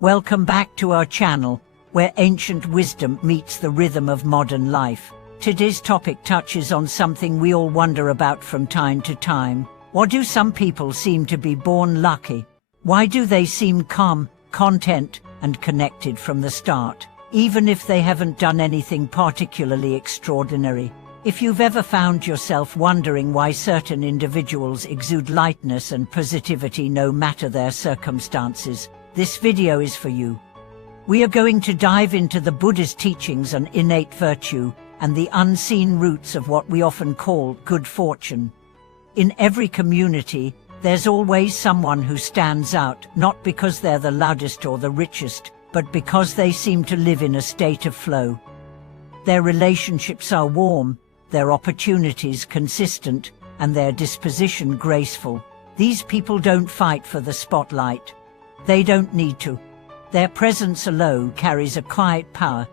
Welcome back to our channel, where ancient wisdom meets the rhythm of modern life. Today's topic touches on something we all wonder about from time to time. Why do some people seem to be born lucky? Why do they seem calm, content, and connected from the start, even if they haven't done anything particularly extraordinary? If you've ever found yourself wondering why certain individuals exude lightness and positivity no matter their circumstances, this video is for you. We are going to dive into the Buddhist teachings on innate virtue and the unseen roots of what we often call good fortune. In every community, there's always someone who stands out, not because they're the loudest or the richest, but because they seem to live in a state of flow. Their relationships are warm, their opportunities consistent, and their disposition graceful. These people don't fight for the spotlight. They don't need to. Their presence alone carries a quiet power.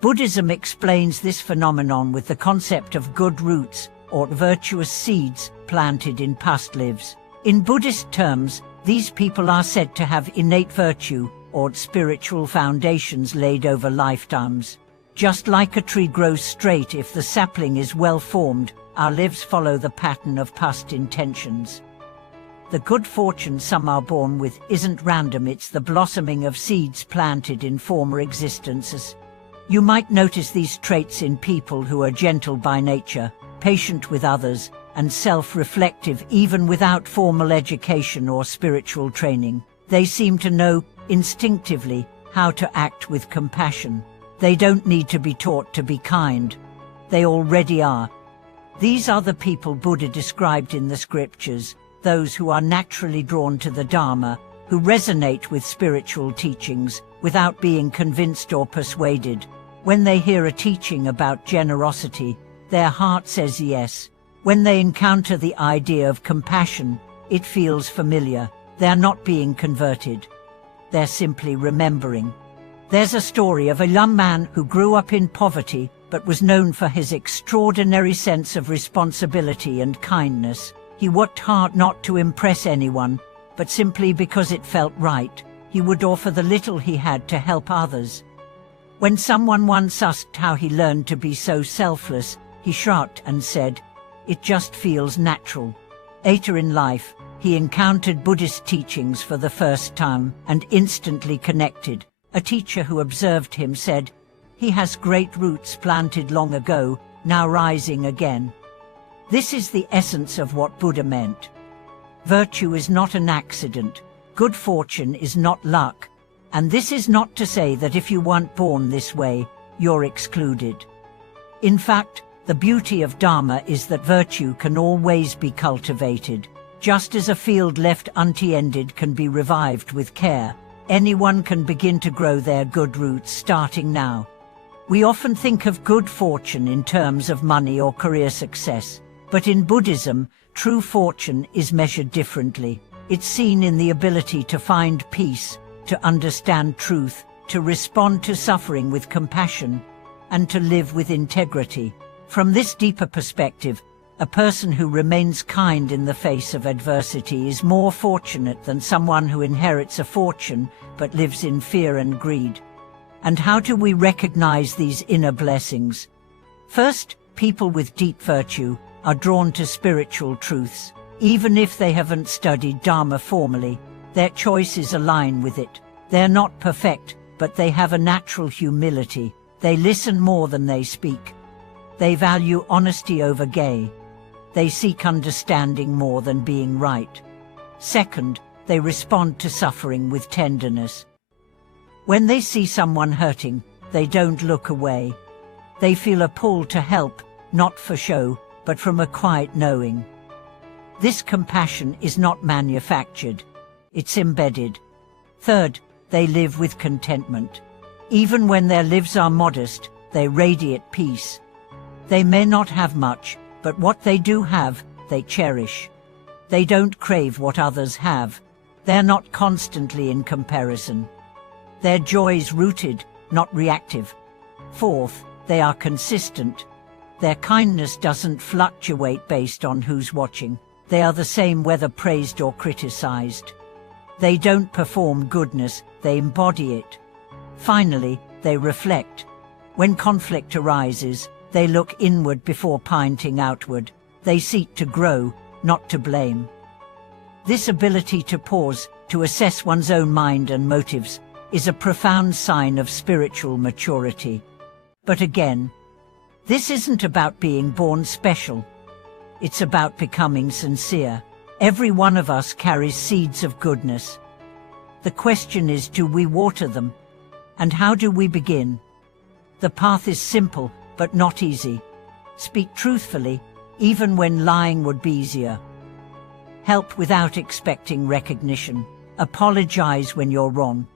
Buddhism explains this phenomenon with the concept of good roots, or virtuous seeds, planted in past lives. In Buddhist terms, these people are said to have innate virtue, or spiritual foundations laid over lifetimes. Just like a tree grows straight if the sapling is well formed, our lives follow the pattern of past intentions. The good fortune some are born with isn't random, it's the blossoming of seeds planted in former existences. You might notice these traits in people who are gentle by nature, patient with others, and self-reflective even without formal education or spiritual training. They seem to know, instinctively, how to act with compassion. They don't need to be taught to be kind. They already are. These are the people Buddha described in the scriptures, those who are naturally drawn to the Dharma, who resonate with spiritual teachings without being convinced or persuaded. When they hear a teaching about generosity, their heart says yes. When they encounter the idea of compassion, it feels familiar. They're not being converted. They're simply remembering. There's a story of a young man who grew up in poverty but was known for his extraordinary sense of responsibility and kindness. He worked hard not to impress anyone, but simply because it felt right. He would offer the little he had to help others. When someone once asked how he learned to be so selfless, he shrugged and said, "It just feels natural." Later in life, he encountered Buddhist teachings for the first time and instantly connected. A teacher who observed him said, "He has great roots planted long ago, now rising again." This is the essence of what Buddha meant. Virtue is not an accident. Good fortune is not luck. And this is not to say that if you weren't born this way, you're excluded. In fact, the beauty of Dharma is that virtue can always be cultivated. Just as a field left untended can be revived with care, anyone can begin to grow their good roots starting now. We often think of good fortune in terms of money or career success. But in Buddhism, true fortune is measured differently. It's seen in the ability to find peace, to understand truth, to respond to suffering with compassion, and to live with integrity. From this deeper perspective, a person who remains kind in the face of adversity is more fortunate than someone who inherits a fortune but lives in fear and greed. And how do we recognize these inner blessings? First, people with deep virtue are drawn to spiritual truths. Even if they haven't studied Dharma formally, their choices align with it. They're not perfect, but they have a natural humility. They listen more than they speak. They value honesty over gain. They seek understanding more than being right. Second, they respond to suffering with tenderness. When they see someone hurting, they don't look away. They feel a pull to help, not for show, but from a quiet knowing. This compassion is not manufactured. It's embedded. Third, they live with contentment. Even when their lives are modest, they radiate peace. They may not have much, but what they do have, they cherish. They don't crave what others have. They're not constantly in comparison. Their joy is rooted, not reactive. Fourth, they are consistent. Their kindness doesn't fluctuate based on who's watching. They are the same whether praised or criticized. They don't perform goodness, they embody it. Finally, they reflect. When conflict arises, they look inward before pointing outward. They seek to grow, not to blame. This ability to pause, to assess one's own mind and motives, is a profound sign of spiritual maturity. But again, this isn't about being born special. It's about becoming sincere. Every one of us carries seeds of goodness. The question is, do we water them? And how do we begin? The path is simple, but not easy. Speak truthfully, even when lying would be easier. Help without expecting recognition. Apologize when you're wrong.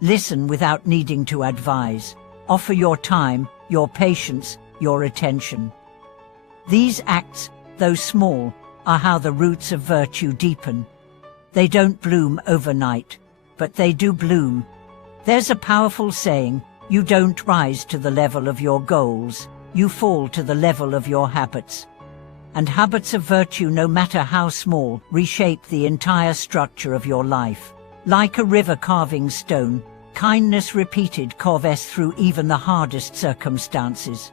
Listen without needing to advise. Offer your time, your patience, your attention. These acts, though small, are how the roots of virtue deepen. They don't bloom overnight, but they do bloom. There's a powerful saying, you don't rise to the level of your goals, you fall to the level of your habits. And habits of virtue, no matter how small, reshape the entire structure of your life. Like a river carving stone, kindness repeated carves through even the hardest circumstances.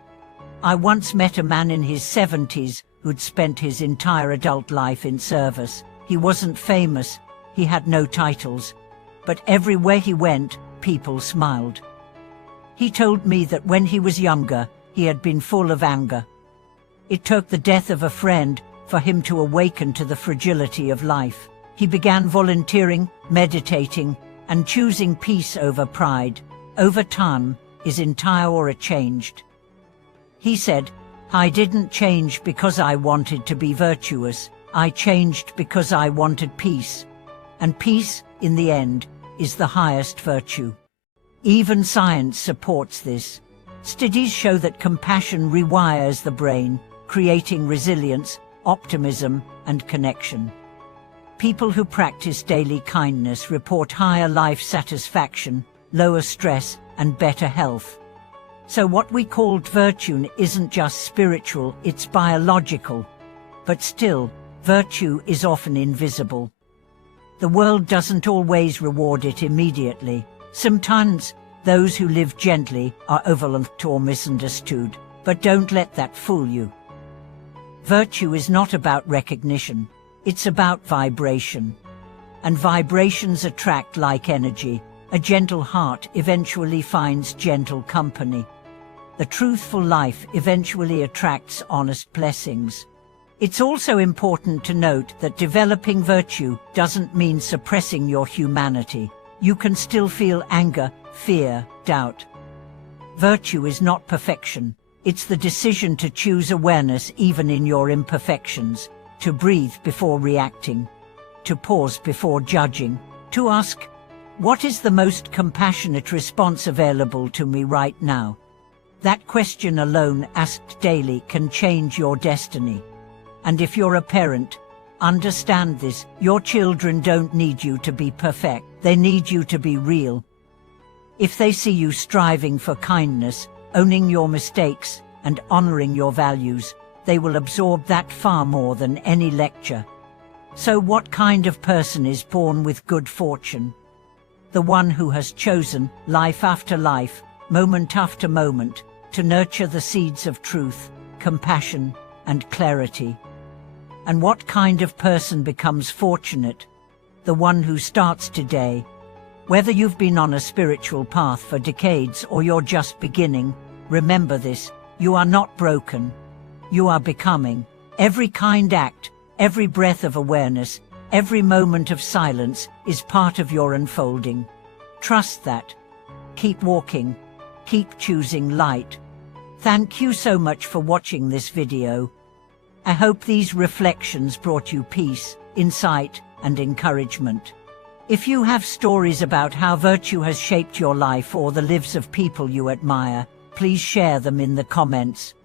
I once met a man in his 70s who'd spent his entire adult life in service. He wasn't famous, he had no titles, but everywhere he went, people smiled. He told me that when he was younger, he had been full of anger. It took the death of a friend for him to awaken to the fragility of life. He began volunteering, meditating, and choosing peace over pride. Over time, his entire aura changed. He said, I didn't change because I wanted to be virtuous. I changed because I wanted peace. And peace, in the end, is the highest virtue. Even science supports this. Studies show that compassion rewires the brain, creating resilience, optimism, and connection. People who practice daily kindness report higher life satisfaction, lower stress, and better health. So what we called virtue isn't just spiritual, it's biological. But still, virtue is often invisible. The world doesn't always reward it immediately. Sometimes, those who live gently are overlooked or misunderstood, but don't let that fool you. Virtue is not about recognition, it's about vibration. And vibrations attract like energy. A gentle heart eventually finds gentle company. The truthful life eventually attracts honest blessings. It's also important to note that developing virtue doesn't mean suppressing your humanity. You can still feel anger, fear, doubt. Virtue is not perfection. It's the decision to choose awareness even in your imperfections, to breathe before reacting, to pause before judging, to ask, what is the most compassionate response available to me right now? That question alone, asked daily, can change your destiny. And if you're a parent, understand this, your children don't need you to be perfect, they need you to be real. If they see you striving for kindness, owning your mistakes, and honoring your values, they will absorb that far more than any lecture. So what kind of person is born with good fortune? The one who has chosen, life after life, moment after moment, to nurture the seeds of truth, compassion, and clarity. And what kind of person becomes fortunate? The one who starts today. Whether you've been on a spiritual path for decades or you're just beginning, remember this, you are not broken. You are becoming. Every kind act, every breath of awareness, every moment of silence is part of your unfolding. Trust that. Keep walking. Keep choosing light. Thank you so much for watching this video. I hope these reflections brought you peace, insight, and encouragement. If you have stories about how virtue has shaped your life or the lives of people you admire, please share them in the comments.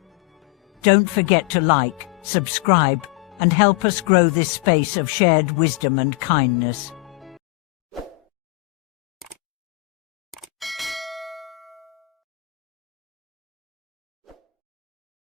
Don't forget to like, subscribe, and help us grow this space of shared wisdom and kindness.